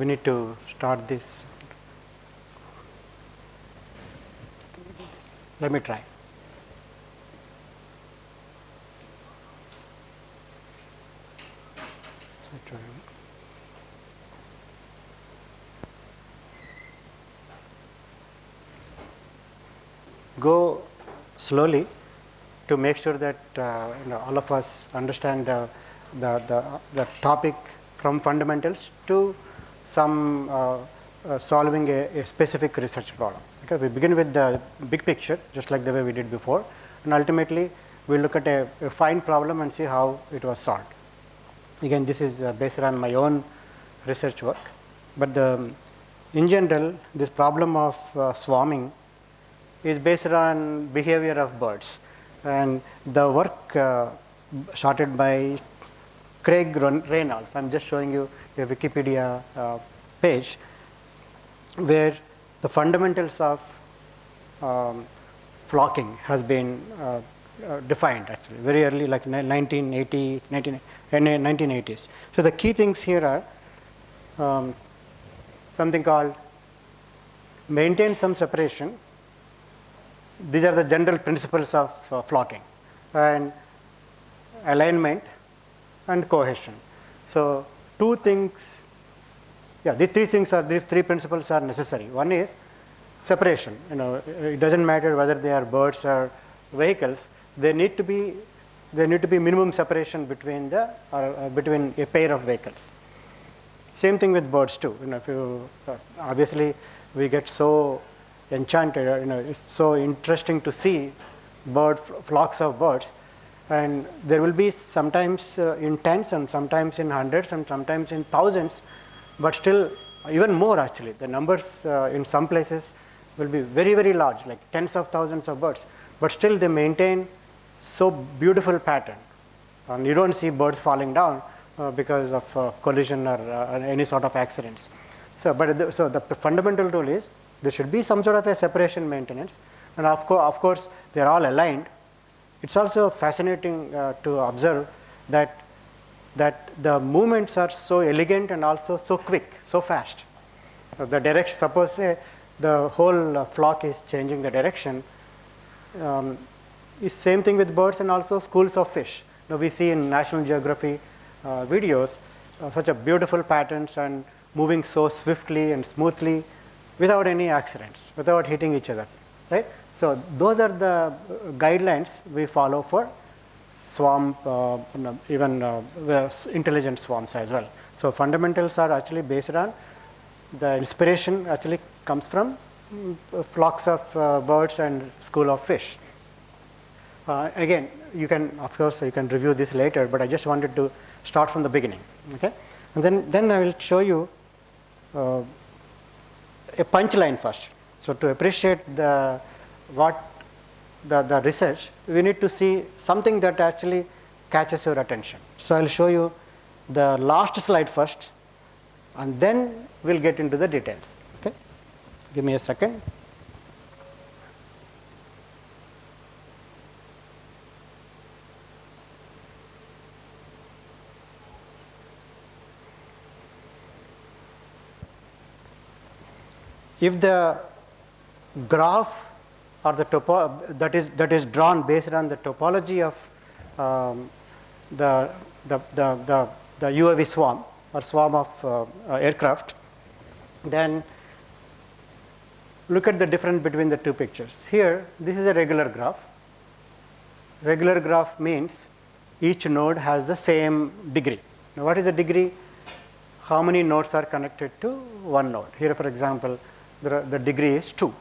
we need to start this. Let me try. Go slowly to make sure that all of us understand the topic from fundamentals to some solving a specific research problem. Okay, we begin with the big picture, just like the way we did before, and ultimately we look at a fine problem and see how it was solved. Again, this is based on my own research work, but in general, this problem of swarming is based on behavior of birds, and the work started by Craig Reynolds. I am just showing you a Wikipedia page where the fundamentals of flocking has been defined actually very early, like 1980s. So the key things here are something called maintain some separation. These are the general principles of flocking, and alignment and cohesion. So two things, these three principles are necessary. One is separation. It doesn't matter whether they are birds or vehicles. There need to be minimum separation between between a pair of vehicles. Same thing with birds too. If you obviously we get so enchanted, it's so interesting to see flocks of birds, and there will be sometimes in tens and sometimes in hundreds and sometimes in thousands, but still even more actually. The numbers in some places will be very, very large, like tens of thousands of birds, but still they maintain so beautiful pattern, and you don't see birds falling down because of collision or any sort of accidents. So the fundamental rule is there should be some sort of a separation maintenance, and of course they are all aligned. It's also fascinating to observe that the movements are so elegant and also so quick, so fast. The direction, suppose the whole flock is changing the direction. Is same thing with birds and also schools of fish. We see in National Geography videos such a beautiful patterns and moving so swiftly and smoothly without any accidents, without hitting each other, right? So those are the guidelines we follow for swarm, even intelligent swarms as well. So fundamentals are actually based on the inspiration actually comes from flocks of birds and school of fish. Again, you can, of course, you can review this later, but I just wanted to start from the beginning, okay? And then I will show you a punchline first. So to appreciate the research, we need to see something that actually catches your attention. So I'll show you the last slide first, and then we'll get into the details. Okay, give me a second. If the graph or the that is drawn based on the topology of the UAV swarm or swarm of aircraft, then look at the difference between the two pictures. Here, this is a regular graph. Regular graph means each node has the same degree. Now, what is the degree? How many nodes are connected to one node? Here, for example, the degree is 2.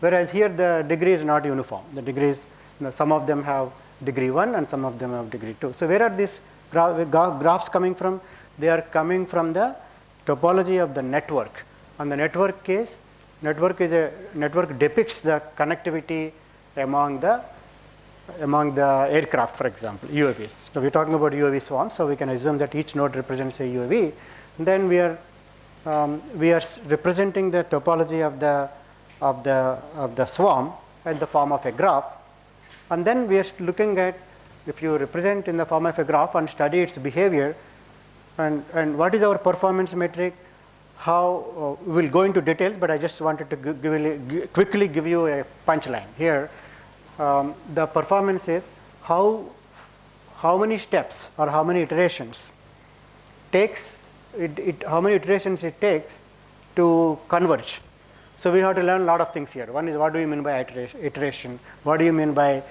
Whereas here the degree is not uniform. The degree is, some of them have degree 1 and some of them have degree 2. So where are these graphs coming from? They are coming from the topology of the network. On the network case, network depicts the connectivity among the aircraft, for example, UAVs. So we're talking about UAV swarms, so we can assume that each node represents a UAV. And then we are representing the topology of the swarm in the form of a graph, and then we are looking at, if you represent in the form of a graph and study its behavior, And what is our performance metric? How we'll go into details, but I just wanted to quickly give you a punchline here. The performance is how many steps or how many iterations how many iterations it takes to converge. So we have to learn a lot of things here. One is, what do you mean by iteration? What do you mean by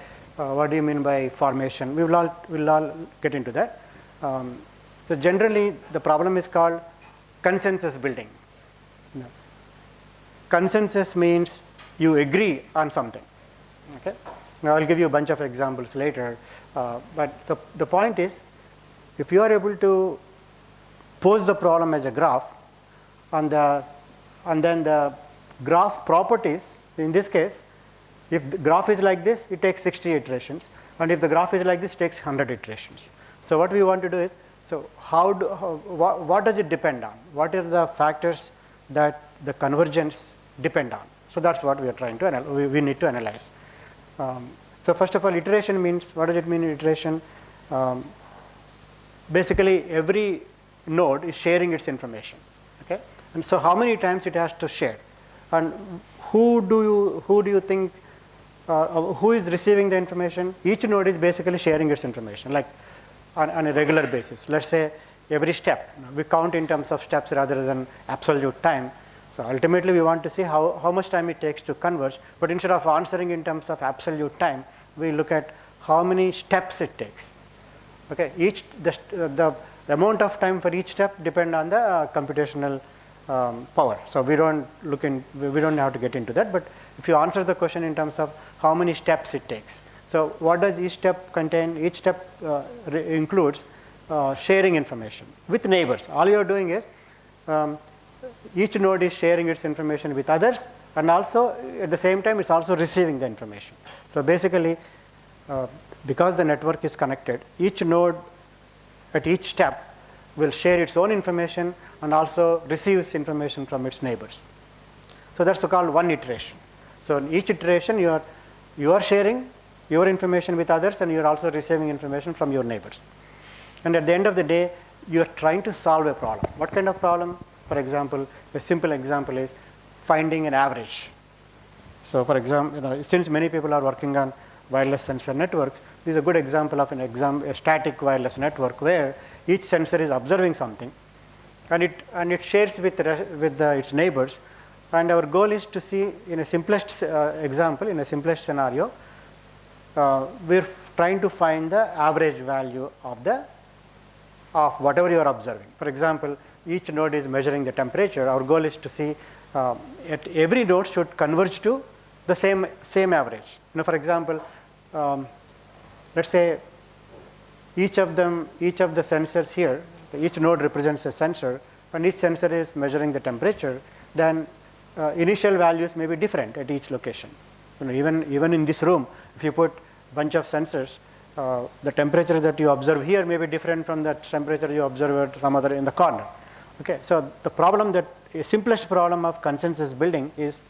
formation? We'll all get into that. So generally, the problem is called consensus building. Consensus means you agree on something. Okay. Now I'll give you a bunch of examples later. But so the point is, if you are able to pose the problem as a graph, and then the graph properties, in this case, if the graph is like this, it takes 60 iterations, and if the graph is like this, it takes 100 iterations. So what we want to do is, so what does it depend on? What are the factors that the convergence depend on? So that's what we are trying to we need to analyze. So first of all, iteration means, what does it mean, iteration? Basically, every node is sharing its information. Okay? And so how many times it has to share? And who do you think, who is receiving the information? Each node is basically sharing its information, like on a regular basis. Let's say every step, we count in terms of steps rather than absolute time. So ultimately, we want to see how much time it takes to converge, but instead of answering in terms of absolute time, we look at how many steps it takes. Okay, the amount of time for each step depend on the computational power. So we don't have to get into that, but if you answer the question in terms of how many steps it takes. So what does each step contain? Each step includes sharing information with neighbors. All you are doing is, each node is sharing its information with others, and also at the same time it's also receiving the information. So basically, because the network is connected, each node at each step will share its own information and also receives information from its neighbors. So that's called one iteration. So in each iteration, you are sharing your information with others, and you are also receiving information from your neighbors. And at the end of the day, you are trying to solve a problem. What kind of problem? For example, a simple example is finding an average. So for example, since many people are working on wireless sensor networks, this is a good example of a static wireless network where each sensor is observing something, and it shares with its neighbors. And our goal is to see, in a simplest example, in a simplest scenario, we're trying to find the average value of whatever you are observing. For example, each node is measuring the temperature. Our goal is to see at every node should converge to the same average. For example, let's say each of the sensors here, each node represents a sensor, and each sensor is measuring the temperature. Then initial values may be different at each location. Even in this room, if you put a bunch of sensors, the temperature that you observe here may be different from the temperature you observe at some other in the corner. Okay, so the problem the simplest problem of consensus building is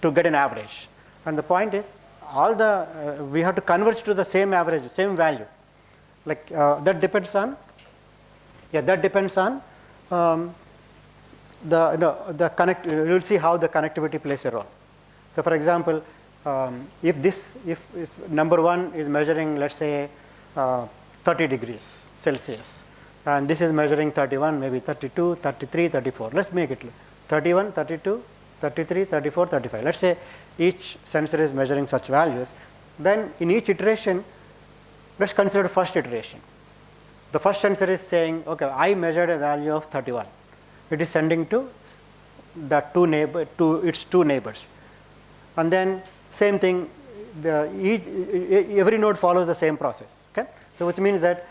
to get an average, and the point is we have to converge to the same average, same value. Like that depends on the connect. You will see how the connectivity plays a role. So for example, if number one is measuring, let's say 30 degrees Celsius, and this is measuring 31, maybe 32, 33, 34. Let's make it 31, 32, 33, 34, 35. Let's say each sensor is measuring such values. Then in each iteration, let's consider the first iteration. The first sensor is saying, okay, I measured a value of 31. It is sending to its two neighbors. And then same thing, every node follows the same process. Okay? So which means that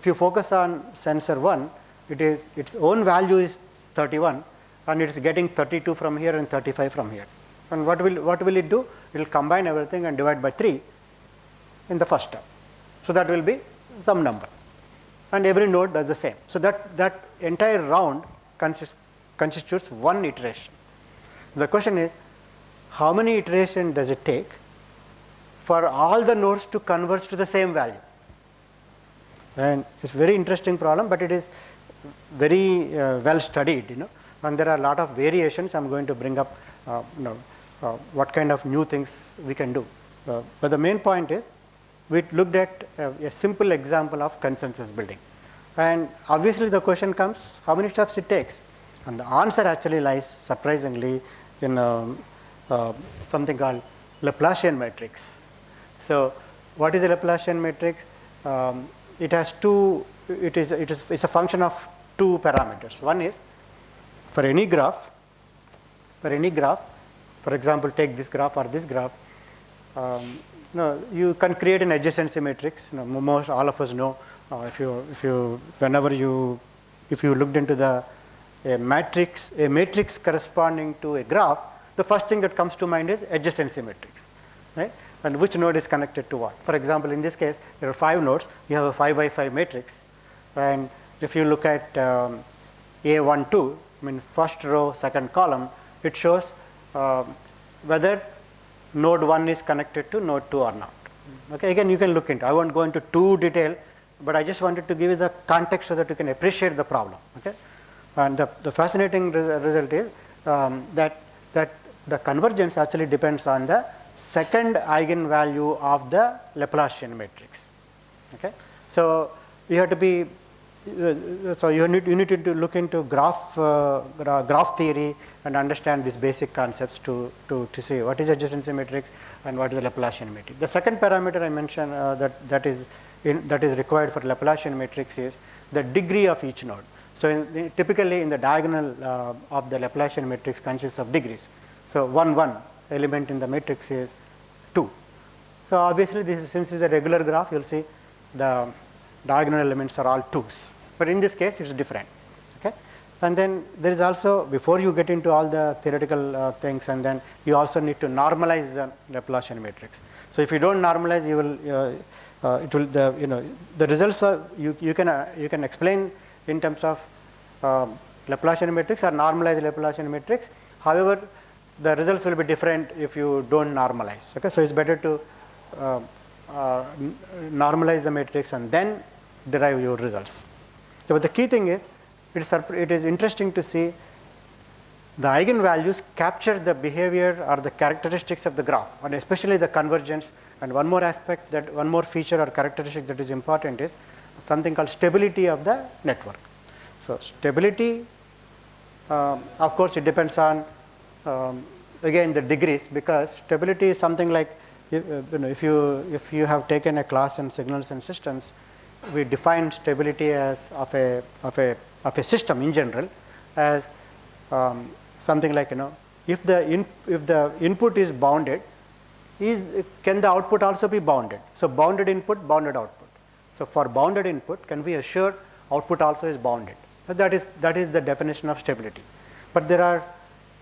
if you focus on sensor 1, its own value is 31, and it is getting 32 from here and 35 from here. And what will it do? It will combine everything and divide by 3 in the first step. So that will be some number. And every node does the same. So that entire round constitutes one iteration. The question is, how many iterations does it take for all the nodes to converge to the same value? And it's a very interesting problem, but it is very well studied, and there are a lot of variations. I'm going to bring up, what kind of new things we can do. But the main point is, we looked at a simple example of consensus building. And obviously the question comes, how many steps it takes? And the answer actually lies, surprisingly, in something called Laplacian matrix. So what is a Laplacian matrix? It has two, it's a function of two parameters. One is, for any graph, for example, take this graph or this graph, you can create an adjacency matrix. Most all of us know, if you looked into a matrix corresponding to a graph, the first thing that comes to mind is adjacency matrix, right? And which node is connected to what? For example, in this case, there are 5 nodes. You have a 5 by 5 matrix, and if you look at A12, first row, second column, it shows whether node 1 is connected to node 2 or not. Okay, again, you can look into. I won't go into too detail, but I just wanted to give you the context so that you can appreciate the problem. Okay, and the fascinating result is that the convergence actually depends on the second eigenvalue of the Laplacian matrix. Okay, so you have to be. So you need to look into graph theory and understand these basic concepts to see what is adjacency matrix and what is the Laplacian matrix. The second parameter I mentioned that is required for Laplacian matrix is the degree of each node. So typically in the diagonal of the Laplacian matrix consists of degrees. So 1 element in the matrix is 2. So obviously since it's a regular graph, you'll see the diagonal elements are all 2s, but in this case it's different. Okay, and then there is also, before you get into all the theoretical things, and then you also need to normalize the Laplacian matrix. So if you don't normalize, you will the results are, you can explain in terms of Laplacian matrix or normalized Laplacian matrix. However, the results will be different if you don't normalize. Okay, so it's better to normalize the matrix and then derive your results. So the key thing is, it is interesting to see the eigenvalues capture the behavior or the characteristics of the graph, and especially the convergence. And one more aspect, one more feature or characteristic that is important is something called stability of the network. So stability, of course, it depends on again the degrees, because stability is something like, if you have taken a class in signals and systems, we define stability as of a system in general as something like, if the input is bounded, can the output also be bounded? So bounded input, bounded output. So for bounded input, can we assure output also is bounded? That is the definition of stability. But there are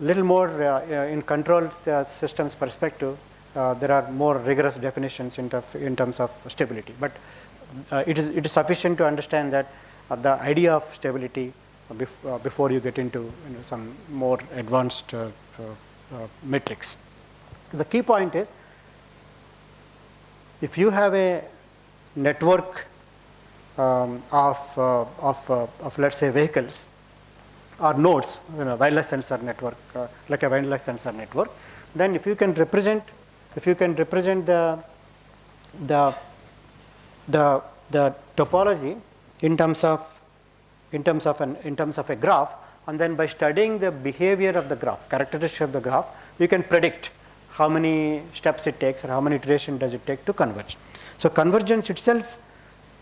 little more in control systems perspective. There are more rigorous definitions in terms of stability. But it is sufficient to understand that the idea of stability before you get into some more advanced metrics. The key point is, if you have a network of let's say vehicles or nodes, wireless sensor network, like a wireless sensor network, then if you can represent the topology in terms of a graph, and then by studying the behavior of the graph, characteristics of the graph, you can predict how many steps it takes or how many iterations does it take to converge. So convergence itself,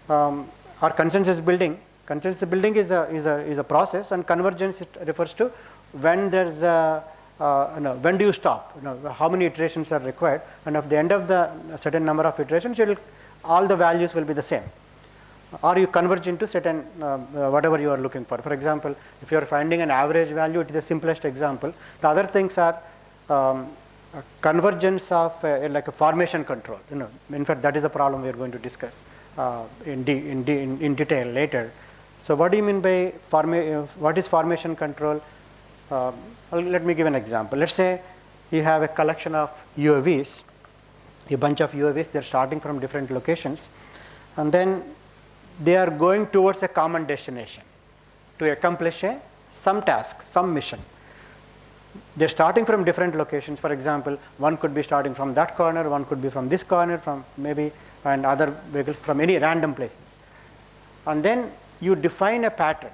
or consensus building is a process, and convergence, it refers to when there's when do you stop, how many iterations are required, and at the end of the certain number of iterations, all the values will be the same, or you converge into certain whatever you are looking for. For example, if you are finding an average value, it is the simplest example. The other things are convergence of like a formation control. In fact, that is a problem we are going to discuss in detail later. So what do you mean by what is formation control? Let me give an example. Let's say you have a collection of UAVs, a bunch of UAVs. They're starting from different locations, and then they are going towards a common destination. to accomplish some task, some mission. They're starting from different locations. For example, one could be starting from that corner, one could be from this corner, from maybe, and other vehicles from any random places. And then you define a pattern.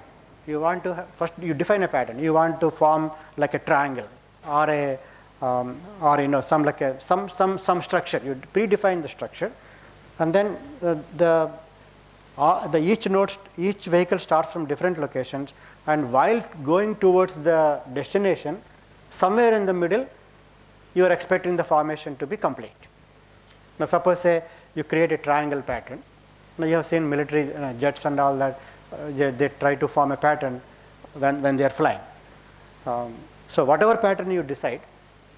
You want to first you define a pattern. You want to form like a triangle or a or some like a some structure. You predefine the structure, and then each vehicle starts from different locations, and while going towards the destination, somewhere in the middle, you are expecting the formation to be complete. Now, suppose say you create a triangle pattern. Now, you have seen military jets and all that. They try to form a pattern when they are flying. So, whatever pattern you decide,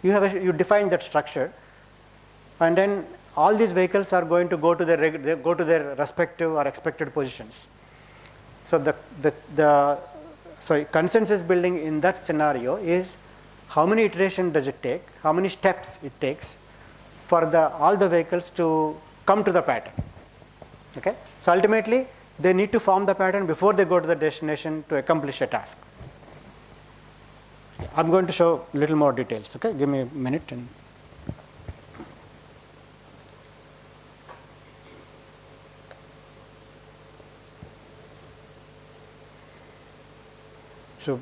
you define that structure, and then all these vehicles are going to go to their respective or expected positions. So, so consensus building in that scenario is how many iterations does it take, how many steps it takes for all the vehicles to come to the pattern. Okay? So, ultimately, they need to form the pattern before they go to the destination to accomplish a task. I am going to show a little more details. Okay? Give me a minute. So,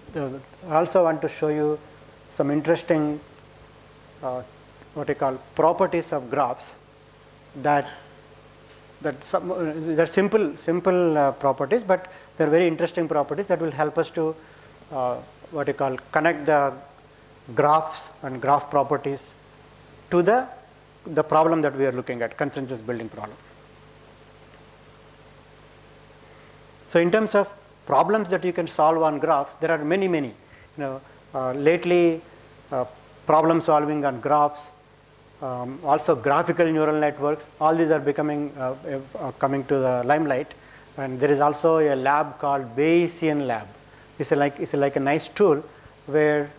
I also want to show you some interesting what you call properties of graphs they're simple properties, but they're very interesting properties that will help us to what you call connect the graphs and graph properties to the problem that we are looking at, consensus building problem. So, in terms of problems that you can solve on graphs, there are many. Lately, problem solving on graphs, also graphical neural networks, all these are becoming coming to the limelight. And there is also a lab called Bayesian lab. It's like a nice tool where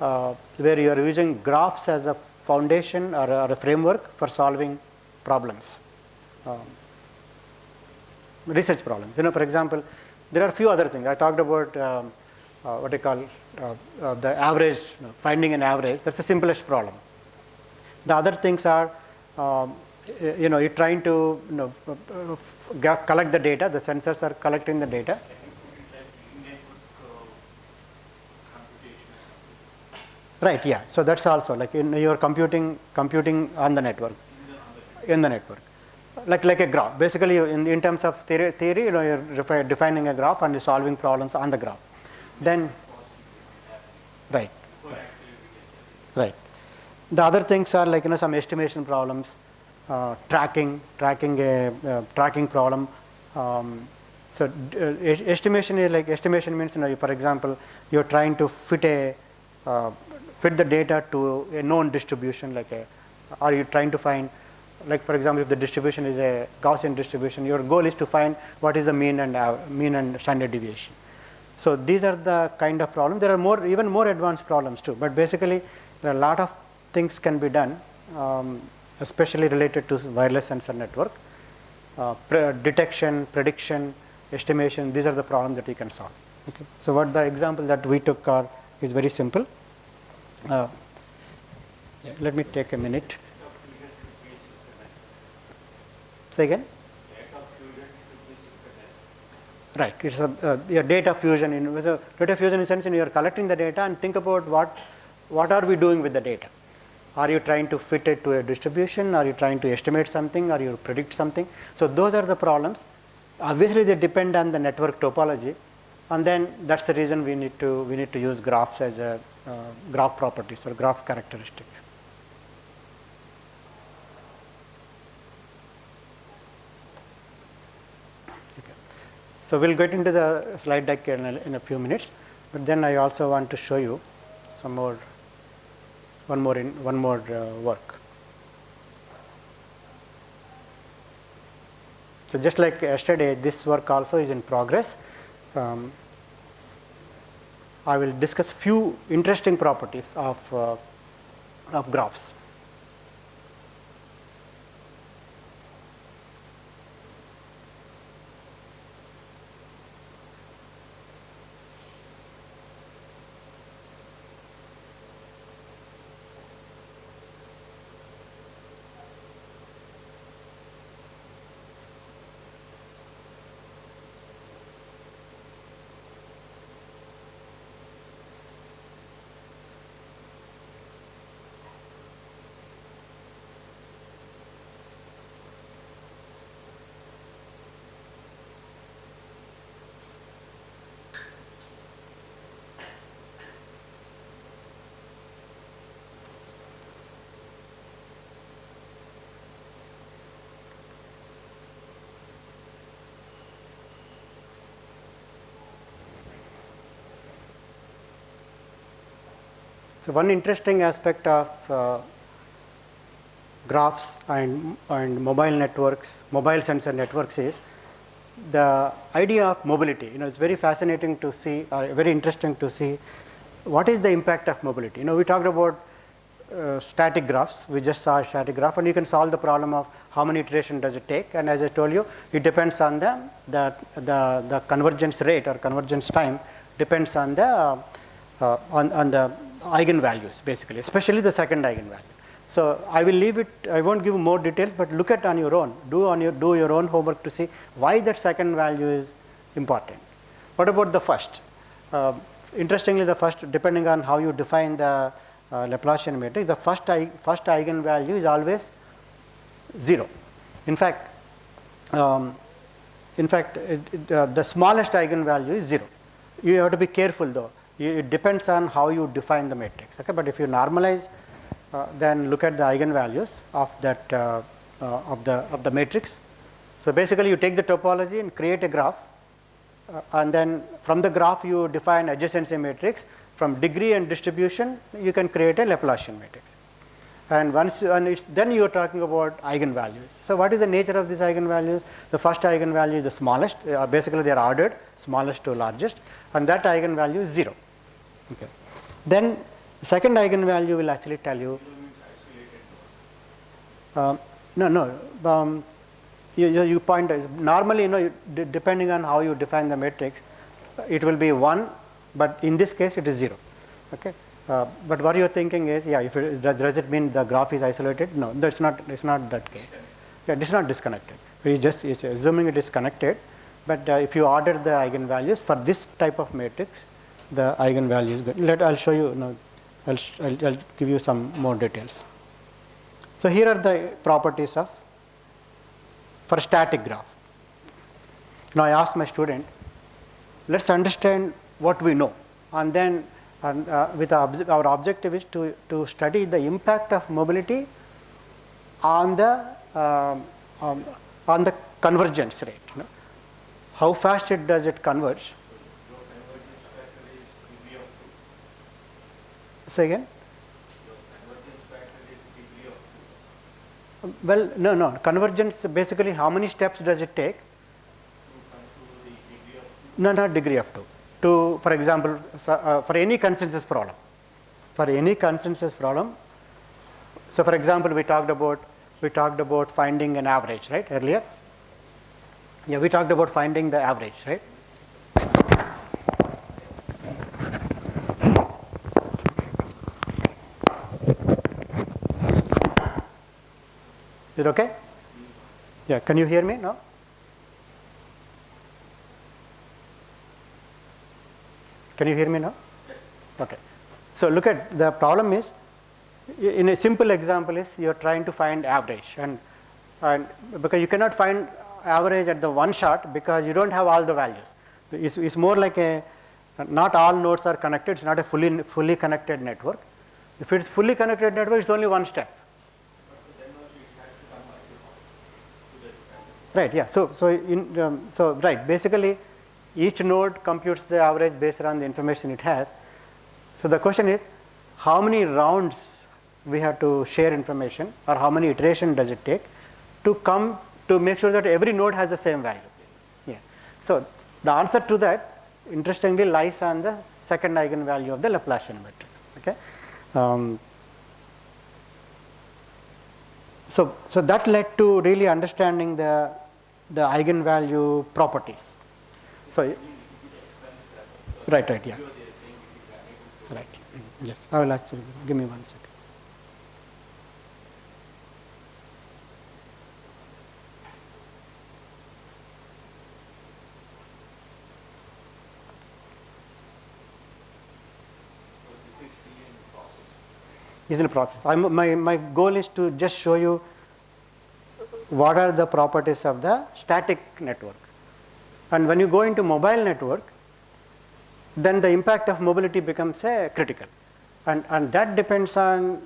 you are using graphs as a foundation or a framework for solving problems, research problems. For example, there are a few other things. I talked about what I call the average, finding an average. That's the simplest problem. The other things are, you're trying to collect the data. The sensors are collecting the data. Right. Yeah. So that's also like you're computing on the network, in the network, like a graph. Basically, in terms of theory, you're defining a graph and you're solving problems on the graph. Then, right. The other things are like some estimation problems, tracking problem. So estimation is like estimation means for example you're trying to fit the data to a known distribution, or you're trying to find, like for example if the distribution is a Gaussian distribution, your goal is to find what is the mean and standard deviation. So these are the kind of problems. There are even more advanced problems too, but basically there are a lot of things can be done, especially related to wireless sensor network, detection, prediction, estimation. These are the problems that you can solve. Okay. So what the example that we took is very simple. Let me take a minute. Say again. Right. It's a data fusion. Data fusion in the sense you are collecting the data and think about what are we doing with the data. Are you trying to fit it to a distribution? Are you trying to estimate something? Are you predict something? So those are the problems. Obviously, they depend on the network topology, and then that's the reason we need to use graphs as a graph properties or graph characteristics. Okay. So we'll get into the slide deck in a few minutes, but then I also want to show you some more. One more work. So just like yesterday, this work also is in progress. I will discuss few interesting properties of graphs. So one interesting aspect of graphs and mobile networks, mobile sensor networks is the idea of mobility. It's very fascinating to see, very interesting to see what is the impact of mobility. We talked about static graphs. We just saw a static graph, and you can solve the problem of how many iterations does it take. And as I told you, it depends on the convergence rate or convergence time depends on the eigenvalues, basically, especially the second eigenvalue. So I will leave it. I won't give more details, but look at on your own. Do your own homework to see why that second value is important. What about the first? Interestingly, the first, depending on how you define the Laplacian matrix, the first eigenvalue is always 0. In fact, the smallest eigenvalue is 0. You have to be careful though. It depends on how you define the matrix. Okay, but if you normalize, then look at the eigenvalues of that of the matrix. So basically, you take the topology and create a graph, and then from the graph you define adjacency matrix. From degree and distribution, you can create a Laplacian matrix. And then you are talking about eigenvalues. So what is the nature of these eigenvalues? The first eigenvalue is the smallest. Basically, they are ordered, smallest to largest, and that eigenvalue is 0. Okay. Then the second eigenvalue will actually tell you. You point normally, depending on how you define the matrix, it will be 1, but in this case it is 0. Okay. But what you are thinking is, if does it mean the graph is isolated? No, it's not that case. Yeah, it is not disconnected. It's assuming it is connected, but if you order the eigenvalues for this type of matrix, the eigenvalue is good. I'll show you. I'll give you some more details. So here are the properties for static graph. Now I asked my student, let's understand what we know, and then our objective is to study the impact of mobility on the convergence rate. How fast does it converge? Say again. Well, no. Convergence, basically, how many steps does it take? No, not degree of 2. For example, for any consensus problem. So, for example, we talked about finding an average, right, earlier. Yeah, we talked about finding the average, right. Is it okay? Yeah, can you hear me now? Can you hear me now? Okay. So look at the problem is, in a simple example is you are trying to find average, and because you cannot find average at the one shot because you don't have all the values. It's more like not all nodes are connected. It's not a fully connected network. If it's fully connected network, it's only one step. Right. Yeah. So right. Basically, each node computes the average based on the information it has. So the question is, how many rounds we have to share information, or how many iterations does it take to make sure that every node has the same value? Yeah. So the answer to that, interestingly, lies on the second eigenvalue of the Laplacian matrix. Okay. So that led to really understanding the eigenvalue properties. So, right, yeah. Right. Yes, I will actually, give me 1 second. Is in the process. My goal is to just show you what are the properties of the static network. And when you go into mobile network, then the impact of mobility becomes critical, and that depends on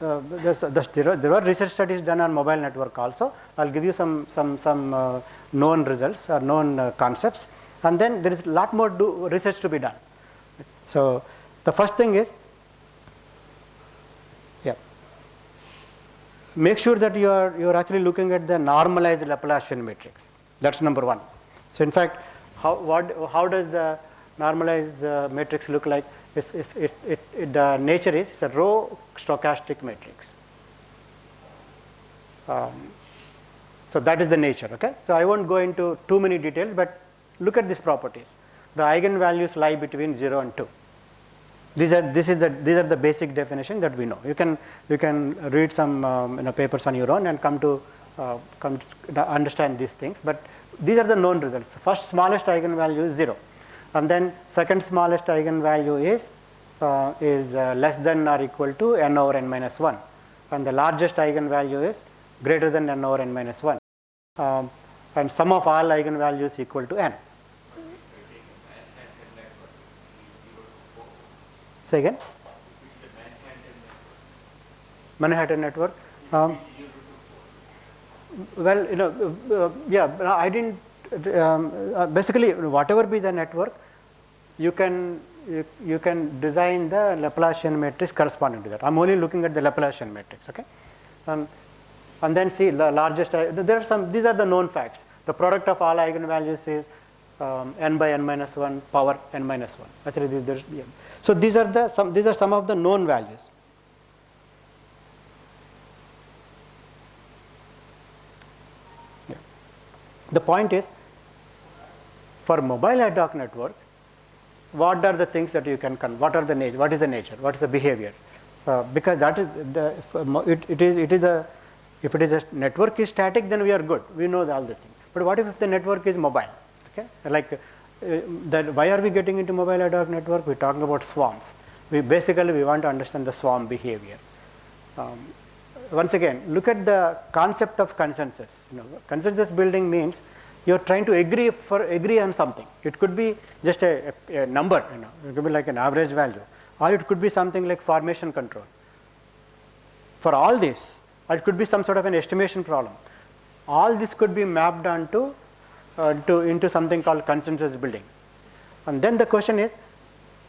there are research studies done on mobile network also. I'll give you some known results or known concepts, and then there is a lot more research to be done. So the first thing is, make sure that you are actually looking at the normalized Laplacian matrix. That's number one. So in fact, how does the normalized matrix look like? The nature is it's a row stochastic matrix. So that is the nature. Okay. So I won't go into too many details, but look at these properties. The eigenvalues lie between 0 and 2. These are the basic definition that we know. You can read some papers on your own and come to understand these things. But these are the known results. First smallest eigenvalue is 0, and then second smallest eigenvalue is less than or equal to n over n minus 1, and the largest eigenvalue is greater than n over n minus 1, and sum of all eigenvalues equal to n. Say again. Manhattan network. Well, yeah, I didn't. Basically, whatever be the network, you can design the Laplacian matrix corresponding to that. I'm only looking at the Laplacian matrix. Okay, and then see the largest. There are some. These are the known facts. The product of all eigenvalues is n by n minus 1 power n minus 1. Actually, yeah. So these are some of the known values. Yeah. The point is, for mobile ad hoc network, what are the things that you can what are the nature? What is the nature? What is the behavior? Because that is if it is a network is static, then we are good. We know all this thing. But what if the network is mobile? Okay, like why are we getting into mobile ad hoc network? We're talking about swarms. We want to understand the swarm behavior. Once again, look at the concept of consensus. Consensus building means you're trying to agree on something. It could be just a number. It could be like an average value, or it could be something like formation control. For all this, or it could be some sort of an estimation problem. All this could be mapped onto into something called consensus building. And then the question is,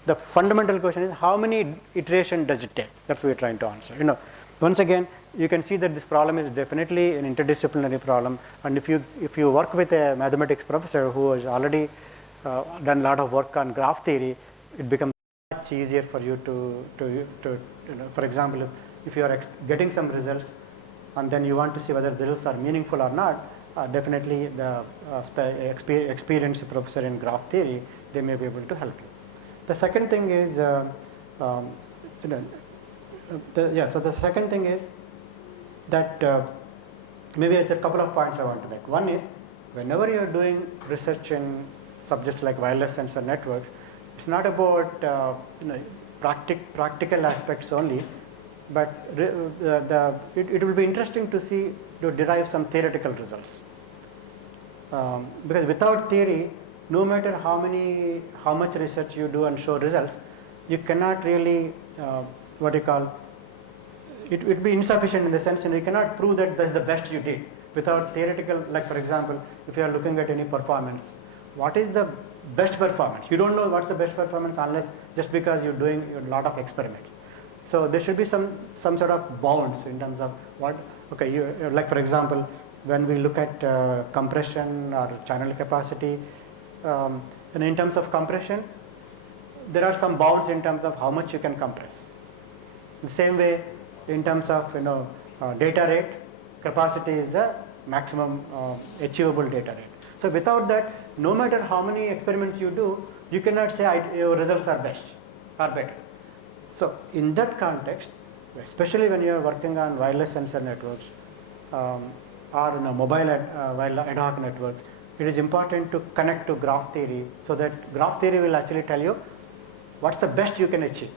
the fundamental question is, how many iterations does it take? That's what we're trying to answer. Once again, you can see that this problem is definitely an interdisciplinary problem. And if you work with a mathematics professor who has already done a lot of work on graph theory, it becomes much easier for you to for example, if you are getting some results and then you want to see whether the results are meaningful or not, definitely the experienced professor in graph theory, they may be able to help you. The second thing is, so the second thing is that maybe it's a couple of points I want to make. One is, whenever you are doing research in subjects like wireless sensor networks, it's not about practical aspects only, but it will be interesting to derive some theoretical results. Because without theory, no matter how much research you do and show results, you cannot really it would be insufficient in the sense you cannot prove that that's the best you did without theoretical. Like for example, if you are looking at any performance, what is the best performance? You don't know what's the best performance unless just because you're doing a lot of experiments. So there should be some sort of bounds in terms of what. Okay, like for example, when we look at compression or channel capacity, and in terms of compression, there are some bounds in terms of how much you can compress. The same way, in terms of data rate, capacity is the maximum achievable data rate. So without that, no matter how many experiments you do, you cannot say your results are best or better. So in that context, especially when you are working on wireless sensor networks or mobile ad hoc networks, it is important to connect to graph theory, so that graph theory will actually tell you what's the best you can achieve.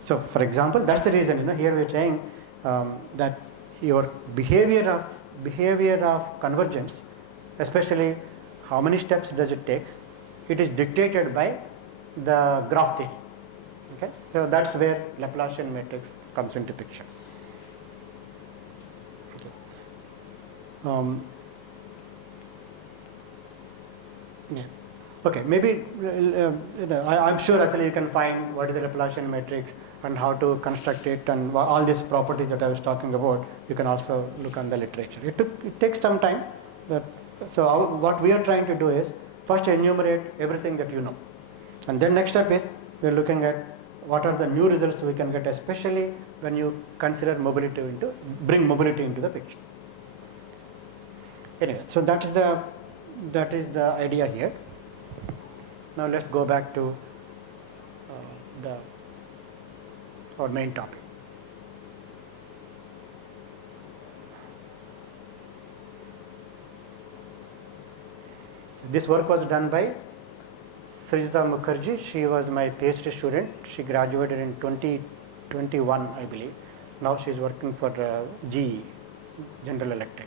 So for example, that's the reason here we're saying that your behavior of convergence, especially how many steps does it take, it is dictated by the graph theory. Okay, so that's where Laplacian matrix comes into picture. Okay. Yeah. Okay, maybe I'm sure actually you can find what is the Laplacian matrix and how to construct it and all these properties that I was talking about. You can also look on the literature. It takes some time. What we are trying to do is first enumerate everything that you know, and then next step is we are looking at what are the new results we can get, especially when you consider bring mobility into the picture. Anyway, so that is the idea here. Now let's go back to our main topic. So this work was done by Srijata Mukherjee. She was my PhD student. She graduated in 2021, I believe. Now she is working for GE, General Electric.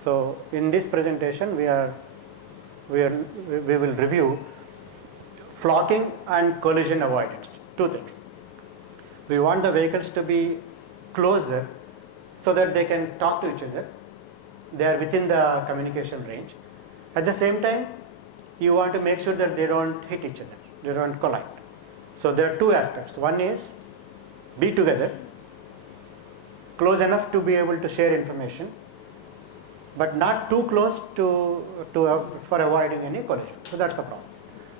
So in this presentation, we will review flocking and collision avoidance. Two things. We want the vehicles to be closer so that they can talk to each other. They are within the communication range. At the same time, you want to make sure that they don't hit each other, they don't collide. So there are two aspects. One is be together, close enough to be able to share information, but not too close for avoiding any collision. So that's the problem.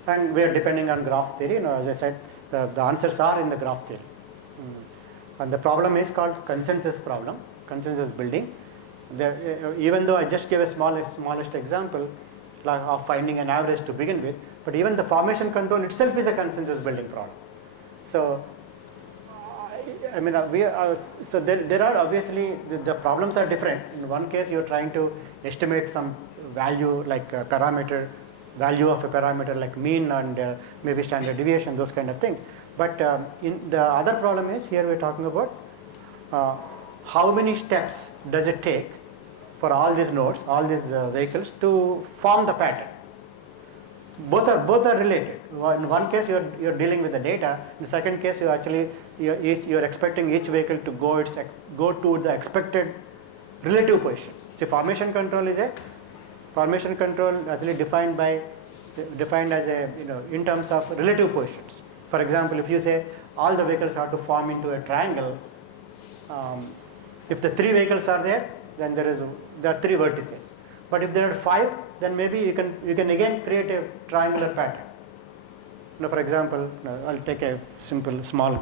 And we are depending on graph theory. As I said, the answers are in the graph theory. And the problem is called consensus problem, consensus building. Even though I just gave a smallest example of finding an average to begin with, but even the formation control itself is a consensus building problem. So I mean, so there are obviously the problems are different. In one case, you are trying to estimate some value like a parameter, value of a parameter like mean and maybe standard deviation, those kind of things. But in the other problem is here we are talking about how many steps does it take for all these nodes, all these vehicles to form the pattern. Both are related. In one case, you're dealing with the data. In the second case, you're expecting each vehicle to go to the expected relative position. So formation control is actually defined as in terms of relative positions. For example, if you say all the vehicles have to form into a triangle, if the three vehicles are there, then there are three vertices. But if there are five, then maybe you can again create a triangular pattern. For example, I'll take a simple small.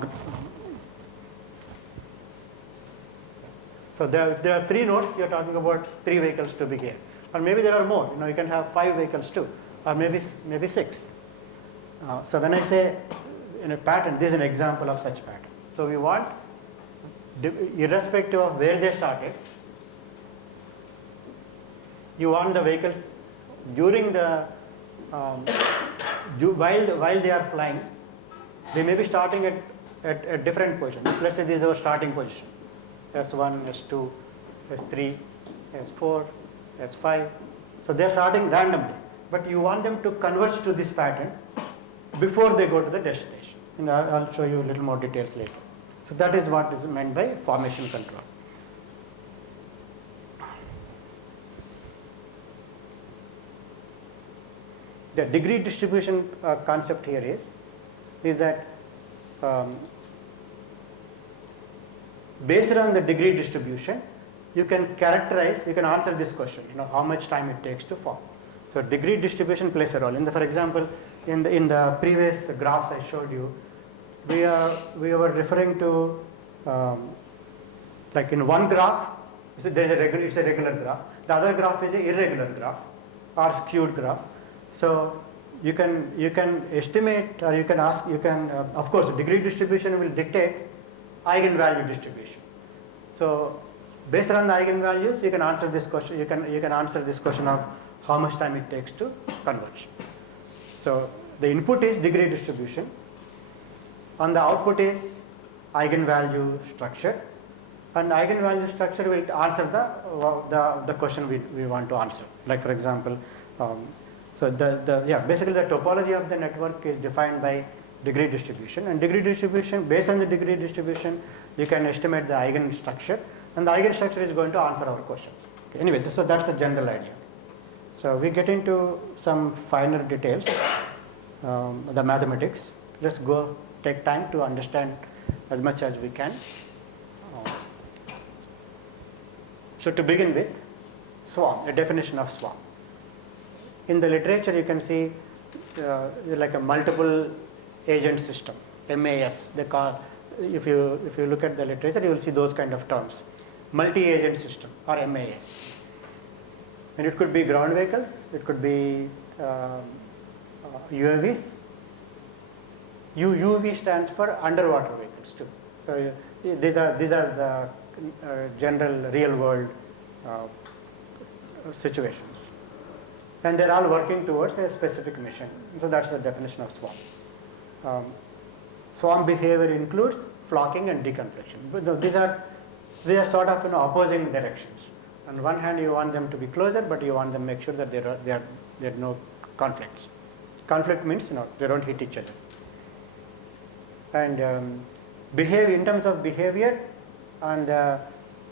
So there are three nodes. You're talking about three vehicles to begin, or maybe there are more. You can have five vehicles too, or maybe six. So when I say in a pattern, this is an example of such pattern. So we want, irrespective of where they started, you want the vehicles during the while they are flying, they may be starting at different positions. Let's say this is our starting position: S1, S2, S3, S4, S5. So they are starting randomly, but you want them to converge to this pattern before they go to the destination. And I'll show you a little more details later. So that is what is meant by formation control. The degree distribution concept here is that based on the degree distribution, you can answer this question, how much time it takes to form. So degree distribution plays a role. For example, in the previous graphs I showed you, we were referring to like in one graph, it's a regular graph. The other graph is an irregular graph or skewed graph. So you can estimate, or you can ask, of course degree distribution will dictate eigenvalue distribution. So based on the eigenvalues, you can answer this question. You can answer this question of how much time it takes to converge. So the input is degree distribution, and the output is eigenvalue structure, and eigenvalue structure will answer the question we want to answer. Like for example, so basically the topology of the network is defined by degree distribution, and degree distribution, based on the degree distribution, you can estimate the eigenstructure, and the eigenstructure is going to answer our questions. Okay, anyway, so that's the general idea. So we get into some finer details, the mathematics. Let's go take time to understand as much as we can. So to begin with, swarm, a definition of swarm. In the literature, you can see like a multiple agent system, MAS. They call, if you look at the literature, you will see those kind of terms, multi-agent system or MAS. And it could be ground vehicles, it could be UAVs. UV stands for underwater vehicles too. So these are the general real world situations, and they're all working towards a specific mission. So that's the definition of swarm. Swarm behavior includes flocking and deconfliction. But these are sort of opposing directions. On one hand, you want them to be closer, but you want them to make sure that there are no conflicts. Conflict means they don't hit each other. And behave in terms of behavior and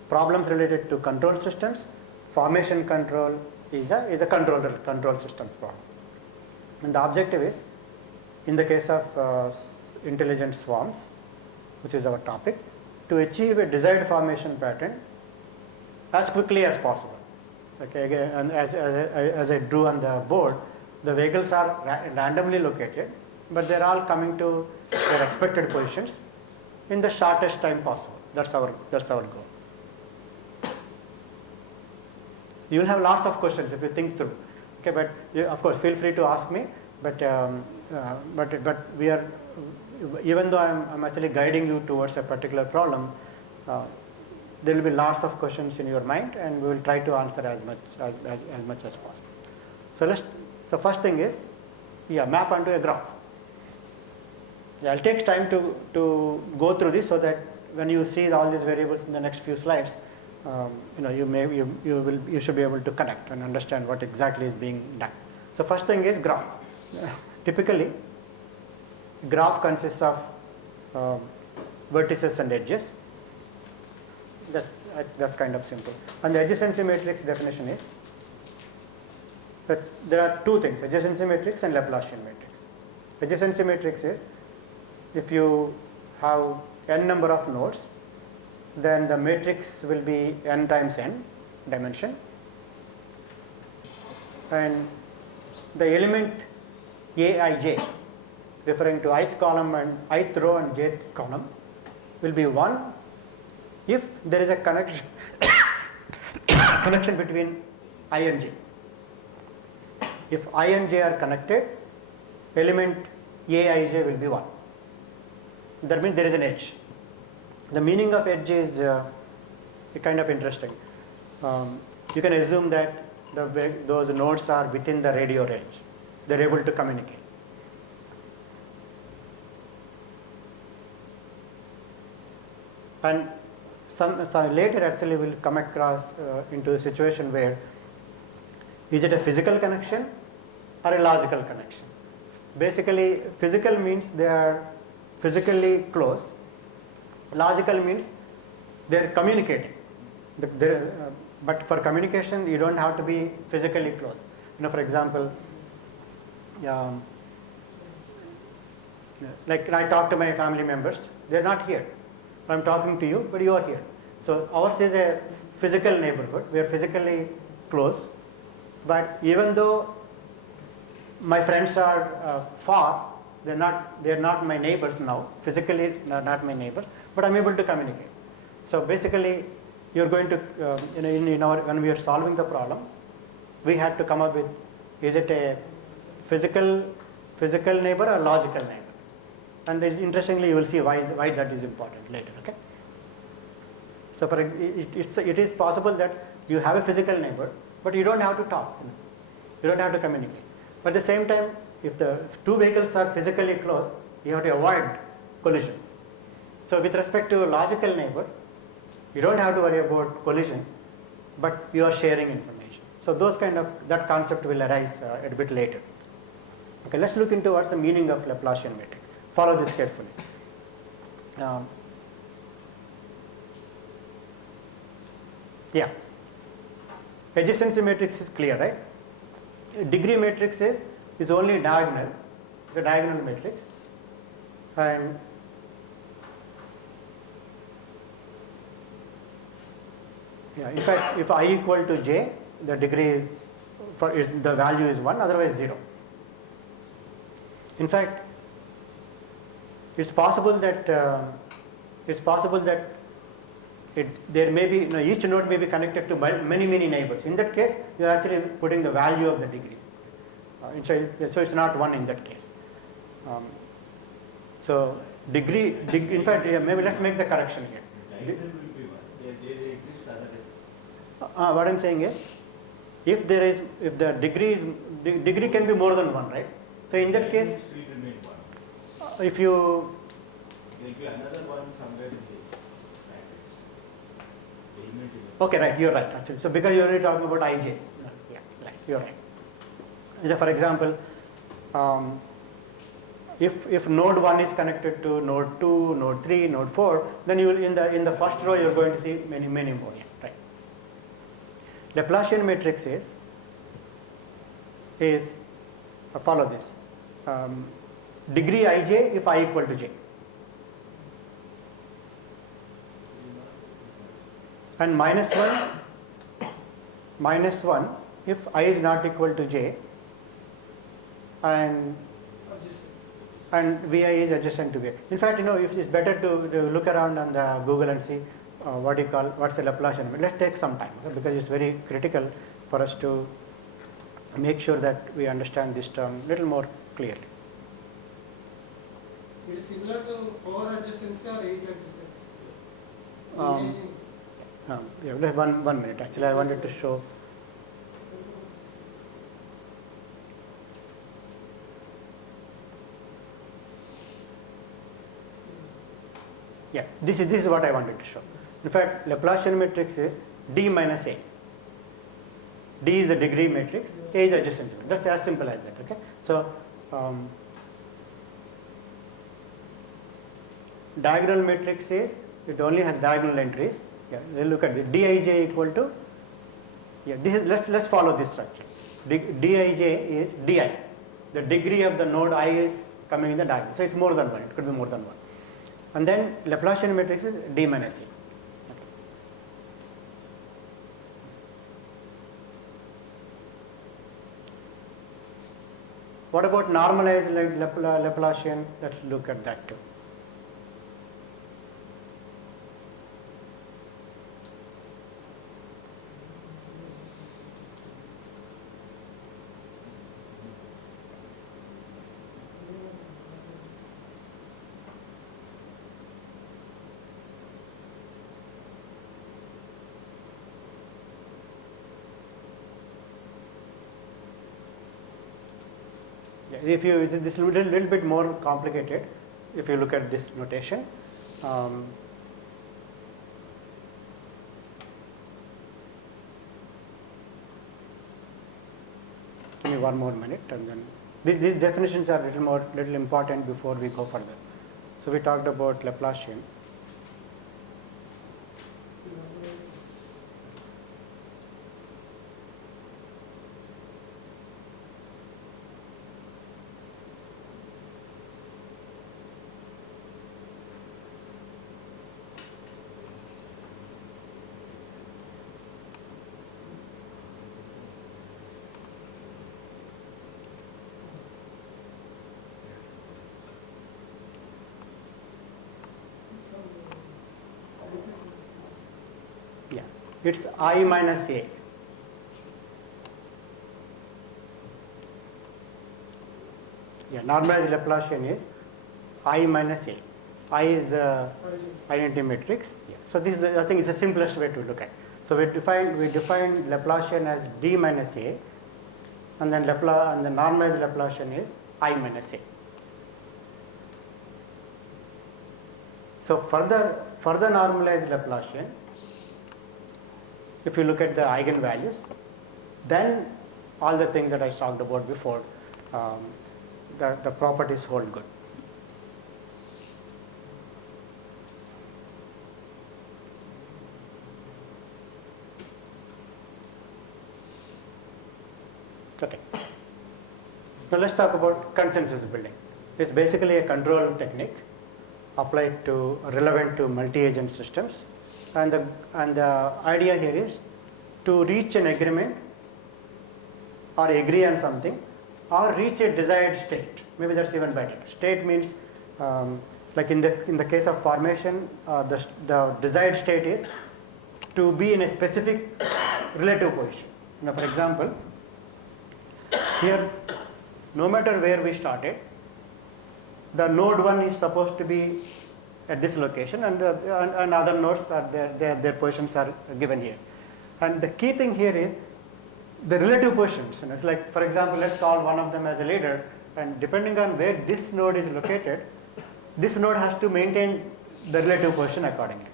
problems related to control systems, formation control is a control systems problem. And the objective is, in the case of intelligent swarms, which is our topic, to achieve a desired formation pattern as quickly as possible. Okay, again, and as I drew on the board, the vehicles are randomly located, but they're all coming to their expected positions in the shortest time possible. That's our goal. You will have lots of questions if you think through. Okay, but of course, feel free to ask me. But we are, even though I'm actually guiding you towards a particular problem, there will be lots of questions in your mind, and we will try to answer as much as possible. So first thing is, map onto a graph. I'll take time to go through this so that when you see all these variables in the next few slides, you should be able to connect and understand what exactly is being done. So first thing is graph. Typically, graph consists of vertices and edges. That's kind of simple. And the adjacency matrix definition is that there are two things: adjacency matrix and Laplacian matrix. Adjacency matrix is, if you have n number of nodes, then the matrix will be n times n dimension, and the element aij, referring to ith column and ith row and jth column, will be 1 if there is a connection between I and j. If I and j are connected, element aij will be 1. That means there is an edge. The meaning of edge is kind of interesting. You can assume that those nodes are within the radio range. They are able to communicate. And some later actually we'll come across into a situation where, is it a physical connection or a logical connection? Basically, physical means they are physically close. Logical means they are communicating. But for communication, you don't have to be physically close. For example, like I talk to my family members, they are not here. I'm talking to you, but you are here. So ours is a physical neighborhood. We are physically close. But even though my friends are far, they are not my neighbors now. Physically, not my neighbors, but I'm able to communicate. So basically, you're going to when we are solving the problem, we had to come up with, is it a physical neighbor or logical neighbor? And interestingly, you will see why that is important later. Okay. So it is possible that you have a physical neighbor, but you don't have to talk. You don't have to communicate. But at the same time, if the two vehicles are physically close, you have to avoid collision. So with respect to logical neighbor, you don't have to worry about collision, but you are sharing information. So that concept will arise a bit later. Okay, let's look into what's the meaning of Laplacian matrix. follow this carefully. Yeah, adjacency matrix is clear, right? Degree matrix is only diagonal, it's a diagonal matrix, and yeah, in fact, if I equal to j, the degree is the value is 1, otherwise 0. In fact, it's possible that there may be, each node may be connected to many neighbors. In that case, you are actually putting the value of the degree. So it's not 1 in that case. So degree, in fact, maybe let's make the correction here. What I am saying is, if the degree can be more than 1, right? So in that case, if you okay, right, you're right actually. So because you're only talking about ij, yeah, right, you're right. For example, if node 1 is connected to node 2, node 3, node 4, then you will in the first row you're going to see many more. Yeah, right. Laplacian matrix is follow this. Degree ij if I equal to j, and minus 1 if I is not equal to j, and vi is adjacent to j. In fact, if it's better to look around on the Google and see what's the Laplacian. Let's take some time, because it's very critical for us to make sure that we understand this term a little more clearly. It is similar to 4 adjacency or 8 adjacency. Yeah, one minute. Actually, I wanted to show. Yeah, this is what I wanted to show. In fact, Laplacian matrix is D minus A. D is the degree matrix, A is adjacent. That's as simple as that. Okay, so diagonal matrix is, it only has diagonal entries. Yeah, we'll look at it. Dij equal to, yeah, this is, let's follow this structure. Dij is di. The degree of the node I is coming in the diagonal. So it's more than 1. It could be more than 1. And then Laplacian matrix is D minus E. Okay. What about normalized Laplacian? Let's look at that too. If you, this is a little bit more complicated if you look at this notation. Give me one more minute, and then these definitions are little important before we go further. So we talked about Laplacian. It's I minus A. Yeah, normalized Laplacian is I minus A. I is the identity matrix. Yeah. So this is, I think, is the simplest way to look at. So we define Laplacian as D minus A, and then the normalized Laplacian is I minus A. So further normalized Laplacian, if you look at the eigenvalues, then all the things that I talked about before, the properties hold good. Okay. Now let's talk about consensus building. It's basically a control technique applied to relevant to multi-agent systems, and the idea here is to reach an agreement or agree on something or reach a desired state. Maybe that's even better. State means like in the case of formation, the desired state is to be in a specific relative position. Now, for example, here, no matter where we started, the node 1 is supposed to be at this location, and other nodes are their positions are given here. And the key thing here is the relative positions. It's like, for example, let's call one of them as a leader, and depending on where this node is located, this node has to maintain the relative position accordingly.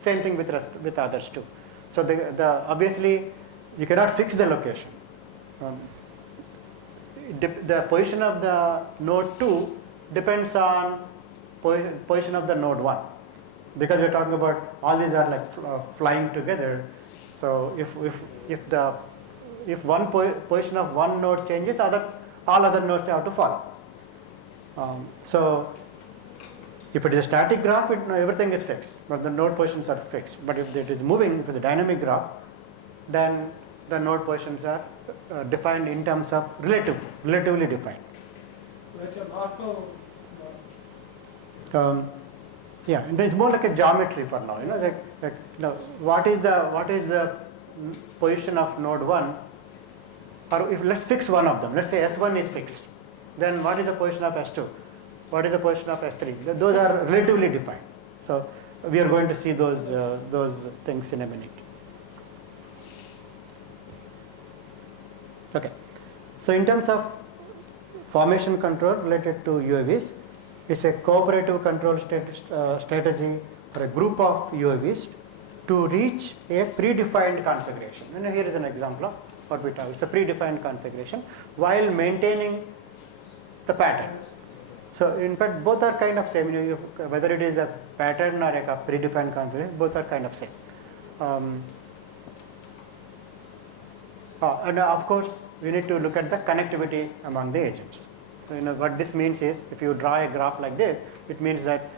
Same thing with others too. So obviously you cannot fix the location. The position of the node 2 depends on position of the node 1, because we're talking about all these are like flying together. So if one position of one node changes, all other nodes have to follow. So if it is a static graph, everything is fixed, but the node positions are fixed. But if it is moving, if it's a dynamic graph, then the node positions are defined in terms of relatively defined. Like a Markov. Yeah, it's more like a geometry for now. What is the position of node 1? Or if let's fix one of them. Let's say S1 is fixed. Then what is the position of S2? What is the position of S3? Those are relatively defined. So we are going to see those things in a minute. Okay. So in terms of formation control related to UAVs, it's a cooperative control strategy for a group of UAVs to reach a predefined configuration. And here is an example of what we talk. It's a predefined configuration while maintaining the pattern. So in fact, both are kind of same. Whether it is a pattern or a predefined configuration, both are kind of same. And of course, we need to look at the connectivity among the agents. So, what this means is, if you draw a graph like this, it means that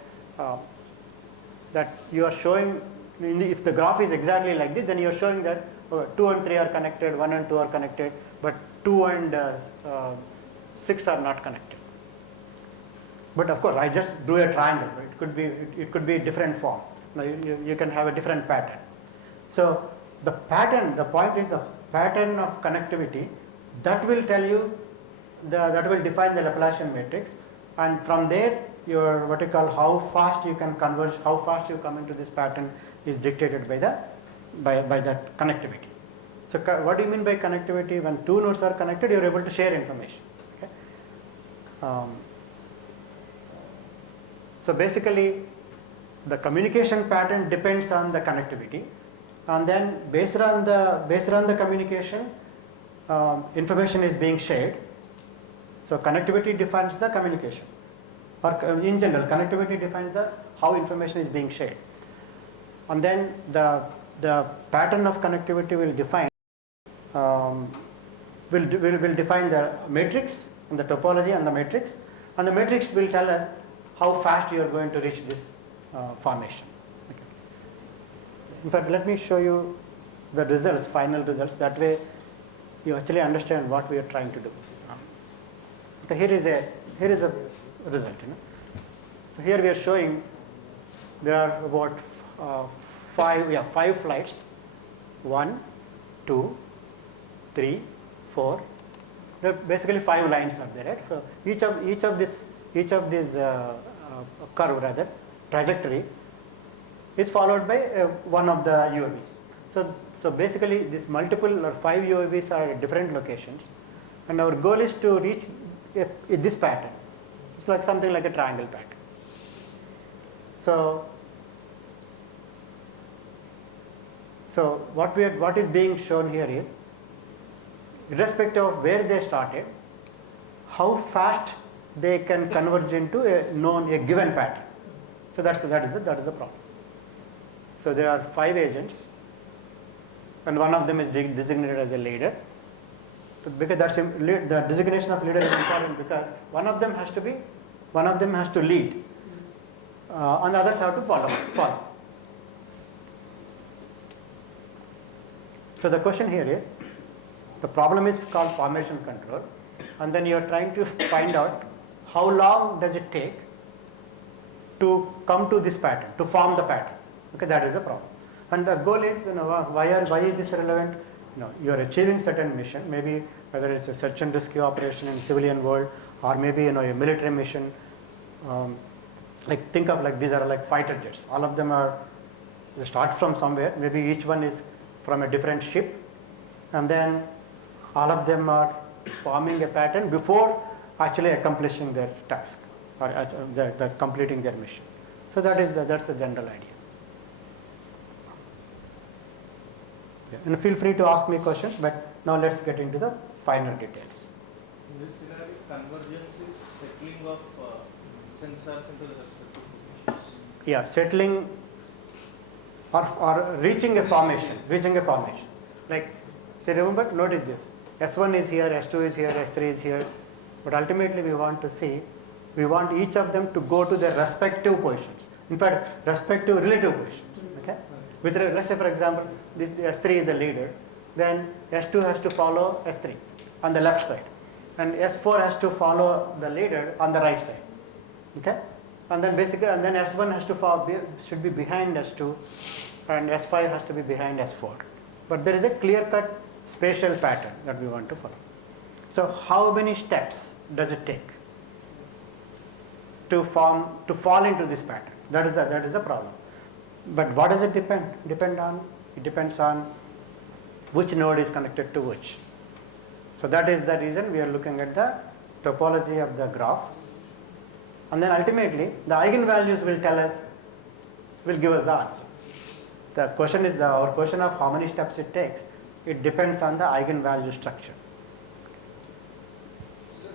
that you are showing, if the graph is exactly like this, then you are showing that 2 and 3 are connected, 1 and 2 are connected, but 2 and 6 are not connected. But of course, I just drew a triangle. It could be different form. Now you can have a different pattern. So the pattern, the point is the pattern of connectivity that will tell you that will define the Laplacian matrix, and from there your what you call how fast you can converge, how fast you come into this pattern is dictated by that connectivity. So what do you mean by connectivity? When two nodes are connected, you are able to share information. Okay? So basically, the communication pattern depends on the connectivity, and then based on the communication, information is being shared. So connectivity defines the communication, or in general, connectivity defines how information is being shared, and then the pattern of connectivity will define will define the matrix and the topology and the matrix, and the matrix will tell us how fast you are going to reach this formation. Okay. In fact, let me show you the results, final results. That way, you actually understand what we are trying to do. So here is a result. So here we are showing there are about 5 flights. 1, 2, 3, 4. There are basically 5 lines are there. Right? So each of these curve trajectory is followed by one of the UAVs. So basically this multiple or 5 UAVs are at different locations, and our goal is to reach this pattern. It's like something like a triangle pattern. So what is being shown here is, irrespective of where they started, how fast they can converge into a given pattern. So that is the problem. So there are 5 agents, and one of them is designated as a leader, So because that's the designation of leader is important because one of them has to lead, and the others have to follow. So the question here is, the problem is called formation control, and then you are trying to find out how long does it take to come to this pattern, to form the pattern. Okay, that is the problem. And the goal is, why is this relevant? You are achieving certain mission, maybe whether it's a search and rescue operation in civilian world, or maybe a military mission. Like think of like these are like fighter jets. All of them they start from somewhere. Maybe each one is from a different ship, and then all of them are forming a pattern before actually accomplishing their task or completing their mission. So that's the general idea. Yeah. And feel free to ask me questions, but now let's get into the finer details. In this scenario, convergence is settling of sensors into the respective positions. Yeah, settling or reaching a formation. Like, say, remember, notice this. S1 is here, S2 is here, S3 is here. But ultimately we want each of them to go to their respective positions. In fact, respective relative positions. Okay? Let's say, for example, this S3 is the leader, then S2 has to follow S3 on the left side, and S4 has to follow the leader on the right side. Okay? And then S1 has to should be behind S2, and S5 has to be behind S4. But there is a clear-cut spatial pattern that we want to follow. So how many steps does it take to fall into this pattern? That is the problem. But what does it depend on? It depends on which node is connected to which. So that is the reason we are looking at the topology of the graph. And then ultimately the eigenvalues will give us the answer. The question is our question of how many steps it takes. It depends on the eigenvalue structure. So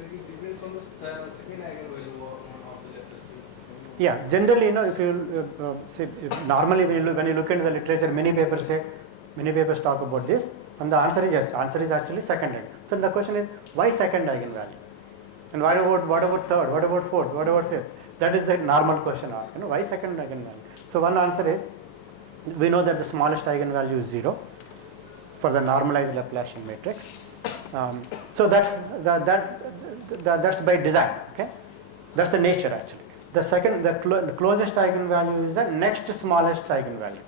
it depends on the second eigenvalue of the letters. Yeah, generally, if you see, normally when you look into the literature, many papers talk about this, and the answer is yes. Answer is actually second eigen. So the question is, why second eigenvalue? And what about third? What about fourth? What about fifth? That is the normal question asked. Why second eigenvalue? So one answer is, we know that the smallest eigenvalue is 0 for the normalized Laplacian matrix. So that's by design. Okay, that's the nature actually. The closest eigenvalue is the next smallest eigenvalue.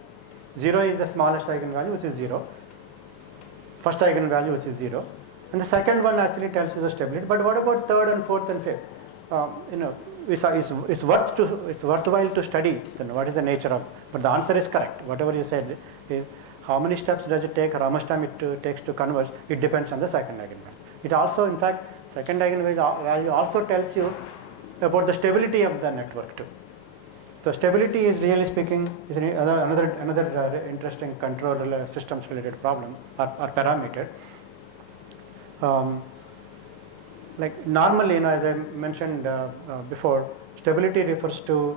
0 is the smallest eigenvalue, which is 0. First eigenvalue, which is 0. And the second one actually tells you the stability. But what about third and fourth and fifth? It's worthwhile to study what is the nature of. But the answer is correct. Whatever you said is how many steps does it take, or how much time it takes to converge. It depends on the second eigenvalue. It also, in fact, second eigenvalue also tells you about the stability of the network too. So stability is, really speaking, is another interesting control systems related problem or parameter. Like normally, as I mentioned before, stability refers to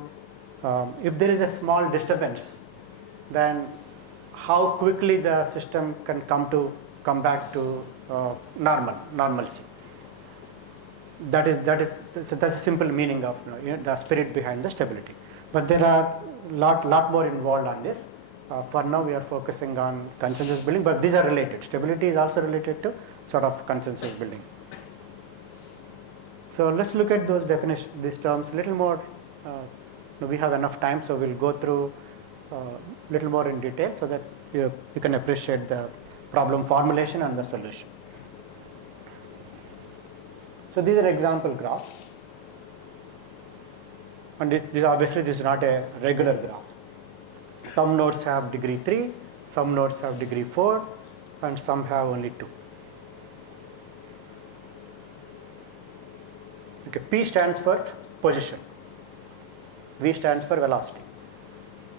if there is a small disturbance, then how quickly the system can come back to normalcy. So that's a simple meaning of the spirit behind the stability. But there are lot more involved on this. For now, we are focusing on consensus building, but these are related. Stability is also related to sort of consensus building. So let's look at those definitions, these terms a little more. We have enough time, so we'll go through a little more in detail so that you can appreciate the problem formulation and the solution. So these are example graphs, and this is not a regular graph. Some nodes have degree 3, some nodes have degree 4, and some have only 2. Okay, P stands for position, V stands for velocity.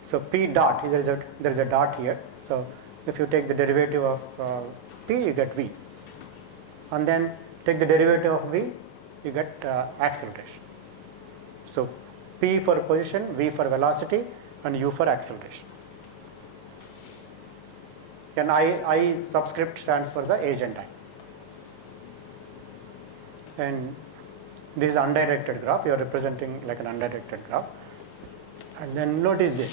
So P dot, there is a dot here. So if you take the derivative of P, you get V, and then take the derivative of V, you get acceleration. So P for position, V for velocity, and U for acceleration. And I subscript stands for the age and time. and this is undirected graph. You are representing like an undirected graph. And then notice this.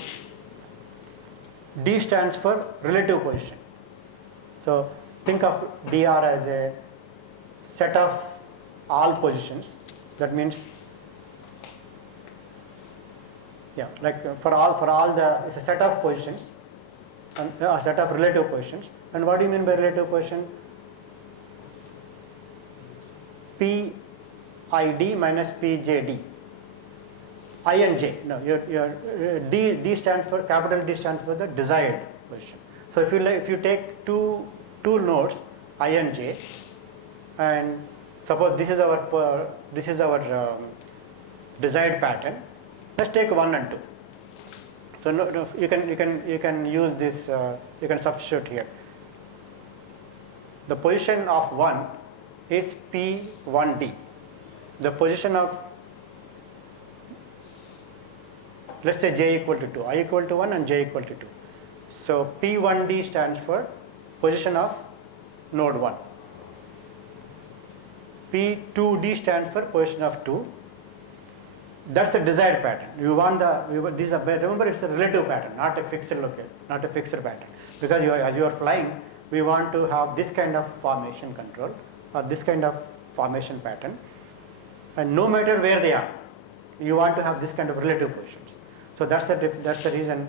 D stands for relative position. So think of dr as a set of all positions. That means, yeah, like for all the, it's a set of positions, and a set of relative positions. And what do you mean by relative position? PID minus PJD. I and J. No, your D stands for, capital D stands for the desired position. So if you take two nodes I and J, and suppose this is our desired pattern. Let's take 1 and 2. So no, you can use this. You can substitute here. The position of 1 is P1D. The position of, let's say J equal to 2, I equal to 1 and J equal to 2. So P1D stands for position of node 1. P2D stands for position of 2. That's the desired pattern. You want remember it's a relative pattern, not a fixed location, not a fixed pattern. Because as you are flying, we want to have this kind of formation control or this kind of formation pattern. And no matter where they are, you want to have this kind of relative positions. So that's the reason.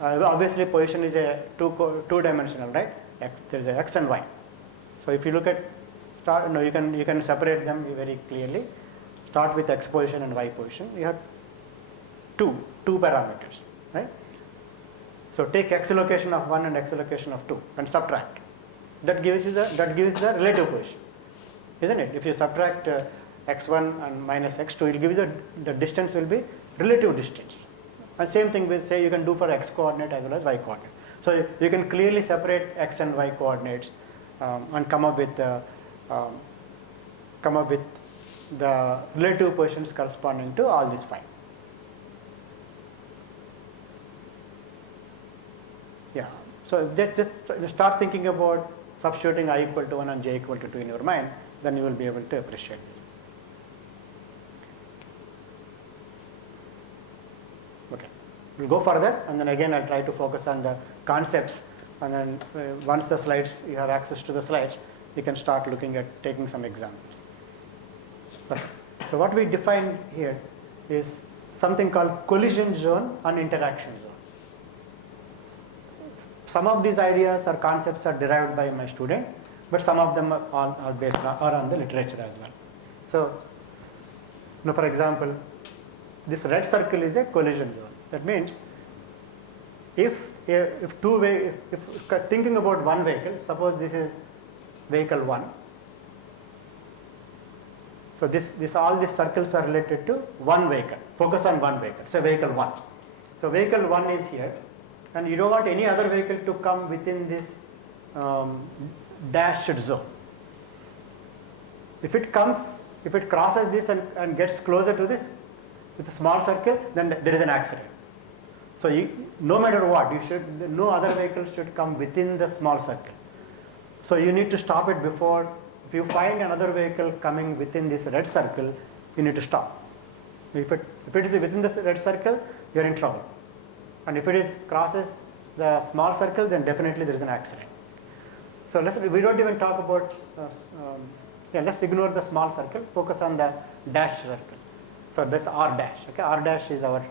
Obviously, position is a two-dimensional, right? There is a x and y. So if you look at you can separate them very clearly. Start with x position and y position. You have two parameters, right? So take x location of 1 and x location of 2 and subtract. That gives the relative position, isn't it? If you subtract x1 and minus x2, it will give you the distance will be relative distance. And same thing with, say, you can do for x coordinate as well as y coordinate. So you can clearly separate x and y coordinates and come up with the relative positions corresponding to all these 5. Yeah. So just start thinking about substituting I equal to 1 and j equal to 2 in your mind, then you will be able to appreciate this. Okay. We'll go further, and then again I'll try to focus on the concepts, and then once the slides, you have access to the slides, you can start looking at taking some examples. So what we define here is something called collision zone and interaction zone. Some of these ideas or concepts are derived by my student, but some of them are based on the literature as well. So, for example, this red circle is a collision zone. That means if thinking about one vehicle, suppose this is vehicle 1. So all these circles are related to one vehicle. Focus on one vehicle. So vehicle 1. So vehicle 1 is here, and you don't want any other vehicle to come within this dashed zone. If it crosses this and gets closer to this with a small circle, then there is an accident. So no matter what, no other vehicle should come within the small circle. So you need to stop it before. If you find another vehicle coming within this red circle, you need to stop. If it is within the red circle, you are in trouble. And if it crosses the small circle, then definitely there is an accident. So we don't even talk about, let's ignore the small circle, focus on the dashed circle. So that's R dash, okay? R dash is our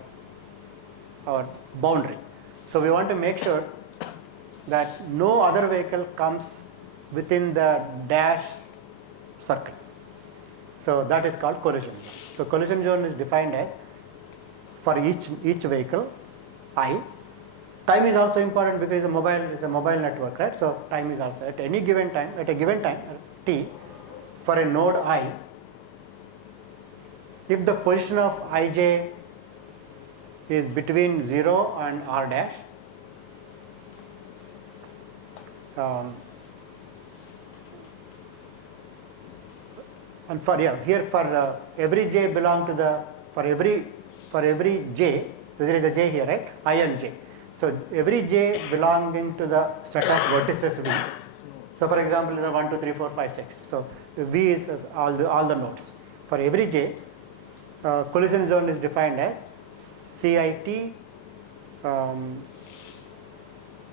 boundary. So we want to make sure that no other vehicle comes within the dash circle. So that is called collision zone. So collision zone is defined as, for each vehicle, I. Time is also important because it's a mobile network, right? So time is also at a given time, t, for a node I, if the position of ij is between 0 and r dash, and for every j belong to the, for every j, there is a j here, right? I and j. So every j belonging to the set of vertices V. So for example, 1, 2, 3, 4, 5, 6. So V is as all the nodes. For every j, collision zone is defined as CIT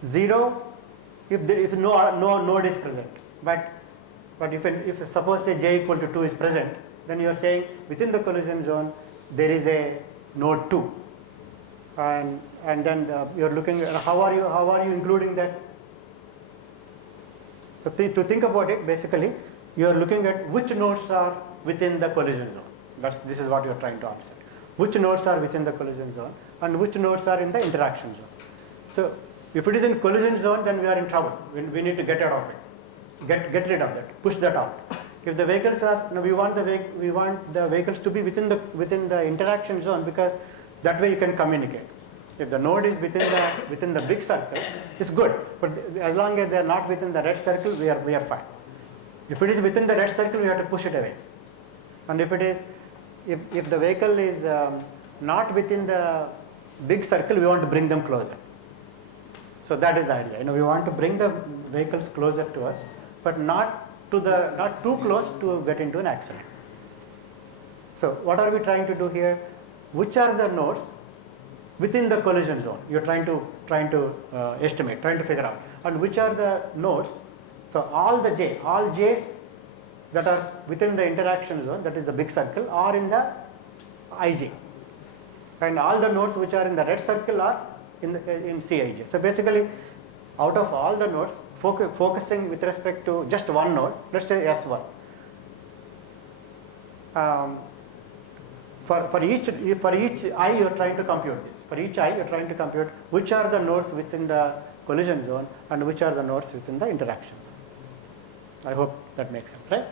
0 if no node is present. But if suppose say j equal to 2 is present, then you are saying within the collision zone there is a node 2, and then you are looking at how are you including that. So to think about it, basically you are looking at which nodes are within the collision zone. This is what you are trying to answer. Which nodes are within the collision zone and which nodes are in the interaction zone. So if it is in collision zone, then we are in trouble. We need to get out of it, get rid of that, push that out. If the vehicles are, we want the vehicles to be within the interaction zone, because that way you can communicate. If the node is within the big circle, it's good. But as long as they are not within the red circle, we are fine. If it is within the red circle, we have to push it away. And if the vehicle is not within the big circle, we want to bring them closer. So that is the idea. We want to bring the vehicles closer to us, but not too close to get into an accident. So what are we trying to do here? Which are the nodes within the collision zone? You're trying to estimate, trying to figure out. And which are the nodes? So all j's that are within the interaction zone, that is the big circle, are in the ij. And all the nodes which are in the red circle are in Cij. So basically, out of all the nodes, focusing with respect to just one node, let's say S1. For each I, you are trying to compute this. For each I, you are trying to compute which are the nodes within the collision zone and which are the nodes within the interaction zone. I hope that makes sense, right?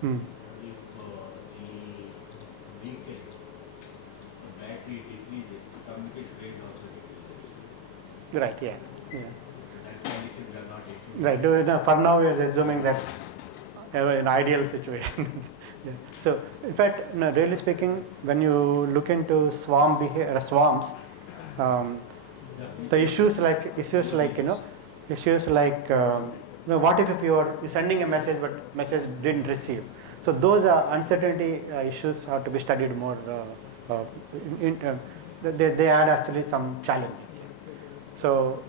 Hmm. Right, yeah. Right, for now we are assuming that an ideal situation. Yeah. So, in fact, really speaking, when you look into swarms, the issues like what if you are sending a message but message didn't receive? So those uncertainty issues have to be studied more. They add actually some challenges. So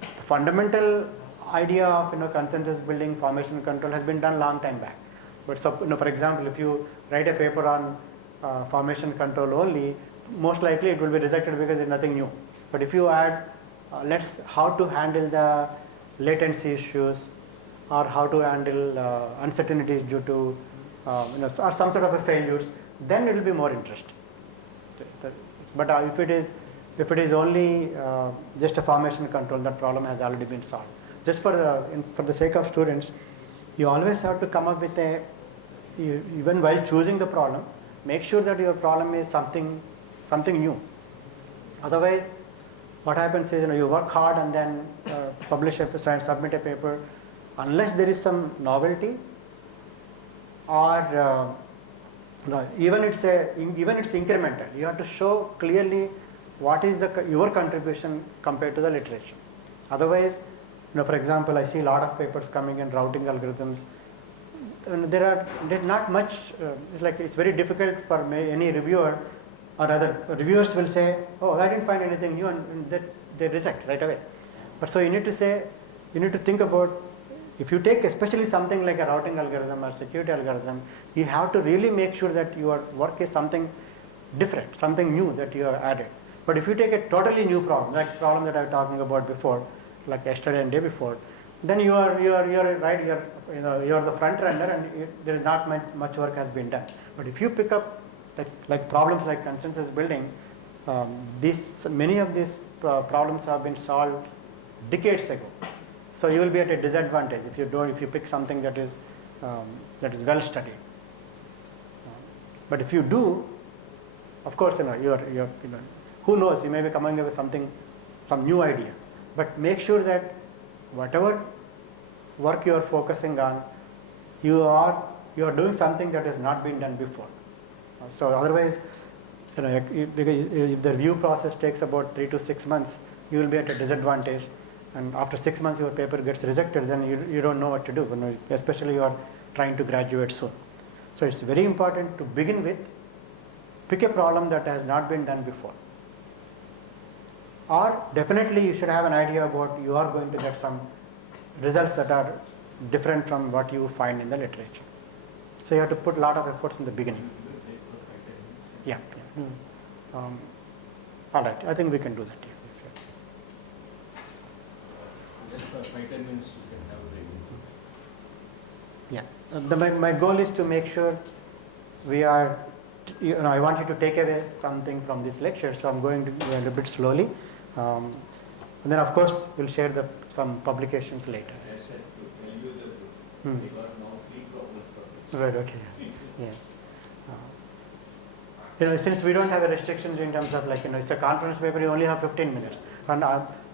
the fundamental idea of consensus building, formation control has been done long time back. But so, for example, if you write a paper on formation control only, most likely it will be rejected because there's nothing new. But if you add how to handle the latency issues, or how to handle uncertainties due to or some sort of a failures, then it will be more interesting. But if it is only just a formation control, that problem has already been solved. Just for the sake of students, you always have to come up with even while choosing the problem, make sure that your problem is something new. Otherwise, what happens is you work hard and then submit a paper, unless there is some novelty, or even it's incremental. You have to show clearly what is your contribution compared to the literature. Otherwise, for example, I see a lot of papers coming in routing algorithms. There's not much. It's very difficult for any reviewer, or other reviewers will say, "Oh, I didn't find anything new," and they reject right away. But so you need to think about, if you take especially something like a routing algorithm or security algorithm, you have to really make sure that your work is something different, something new that you have added. But if you take a totally new problem, like problem that I was talking about before, like yesterday and day before, then you are right. You are the front runner, and there is not much work has been done. But if you pick up like problems like consensus building, many of these problems have been solved decades ago. So you will be at a disadvantage if you pick something that is well studied. But if you do, of course, who knows, you may be coming up with some new idea. But make sure that whatever work you are focusing on, you are doing something that has not been done before. So otherwise, because if the review process takes about 3 to 6 months, you will be at a disadvantage. And after 6 months, your paper gets rejected, then you don't know what to do, especially you are trying to graduate soon. So it's very important to begin with, pick a problem that has not been done before. Or definitely you should have an idea about you are going to get some results that are different from what you find in the literature. So you have to put a lot of efforts in the beginning. Yeah. All right, I think we can do that. Just for 5-10 minutes you can have a review. Yeah. My goal is to make sure we are, I want you to take away something from this lecture, so I'm going to go a little bit slowly. And then of course we'll share some publications later. I said to tell you the book, because now 3 problems for this. Right, okay. Yeah. Since we don't have a restrictions in terms of it's a conference paper, you only have 15 minutes. And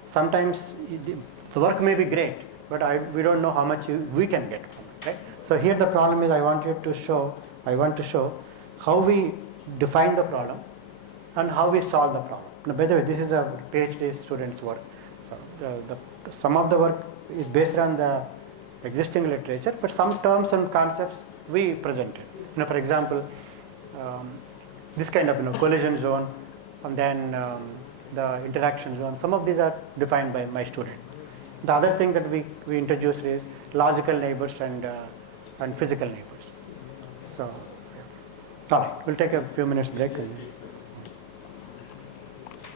sometimes the work may be great, but we don't know how much we can get from it, right? So here the problem is I want to show how we define the problem and how we solve the problem. Now, by the way, this is a PhD student's work. So some of the work is based on the existing literature, but some terms and concepts we presented. For example, this kind of collision zone, and then the interaction zone. Some of these are defined by my student. The other thing that we introduced is logical neighbors and physical neighbors. So, all right, we'll take a few minutes break.